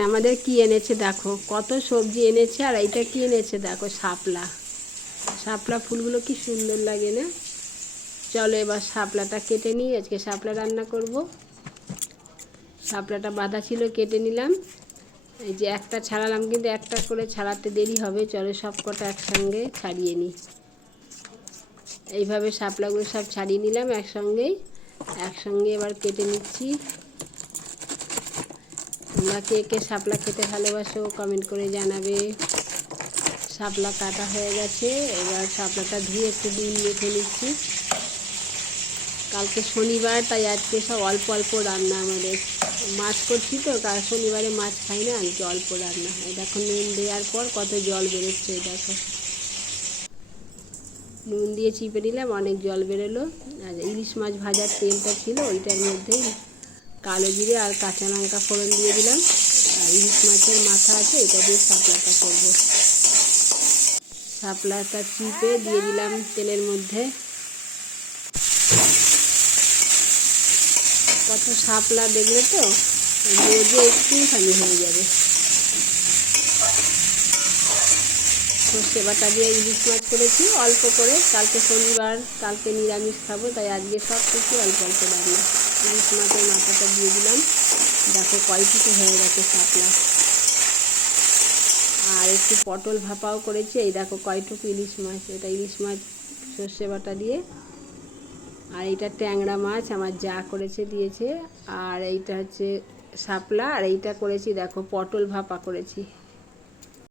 আমাদের কি এনেছে দেখো, কত সবজি এনেছে। আর এইটা কি এনেছে দেখো, শাপলা। শাপলা ফুলগুলো কি সুন্দর লাগে না? চলো এবার শাপলাটা কেটে নিই, আজকে শাপলা রান্না করব। শাপলাটা বাঁধা ছিল, কেটে নিলাম। এই যে একটা ছাড়ালাম, কিন্তু একটা করে ছাড়াতে দেরি হবে, চলো সব কটা একসঙ্গে ছাড়িয়ে নিই। এইভাবে শাপলাগুলো সব ছাড়িয়ে নিলাম একসঙ্গে এবার কেটে নিচ্ছি। তোমরা কে কে শাপলা খেতে ভালোবাসো কমেন্ট করে জানাবে। শাপলা কাটা হয়ে গেছে, এবার শাপলাটা ধুয়ে একটু নুন মেখে নিচ্ছি। কালকে শনিবার, তাই আজকে সব অল্প অল্প রান্না আমাদের। মাছ করছি তো, কাল শনিবারে মাছ খাই না, আজকে অল্প রান্না। এই দেখো নুন দেওয়ার পর কত জল বেরোচ্ছে, এই দেখো। নুন দিয়ে চিপে নিলাম, অনেক জল বেরোলো। আর ইলিশ মাছ ভাজার তেলটা ছিল, ওইটার মধ্যেই কালো জিরে আর কাঁচা লঙ্কা ফোড়ন দিয়ে দিলাম। আর ইলিশ মাছের মাথা আছে, এটা দিয়ে শাপলাটা করবো। শাপলাটা চিপে দিয়ে দিলাম তেলের মধ্যে। কত শাপলা দেখলে তো, রোজে একটুখানি হয়ে যাবে। সর্ষে বাটা দিয়ে ইলিশ মাছ করেছি অল্প করে, কালকে শনিবার, কালকে নিরামিষ খাবো, তাই আজকে সব কিছু অল্প অল্প রান্না। ইলিশ মাছের মাথাটা দিয়ে দিলাম, দেখো কয়টুকু হয়ে গেছে শাপলা। আর একটু পটল ভাপাও করেছি, এই দেখো কয়টুকু ইলিশ মাছ। এটা ইলিশ মাছ সর্ষে বাটা দিয়ে। আর এইটা ট্যাংরা মাছ আমার যা করেছে দিয়েছে। আর এইটা হচ্ছে শাপলা, আর এইটা করেছি দেখো পটল ভাপা করেছি।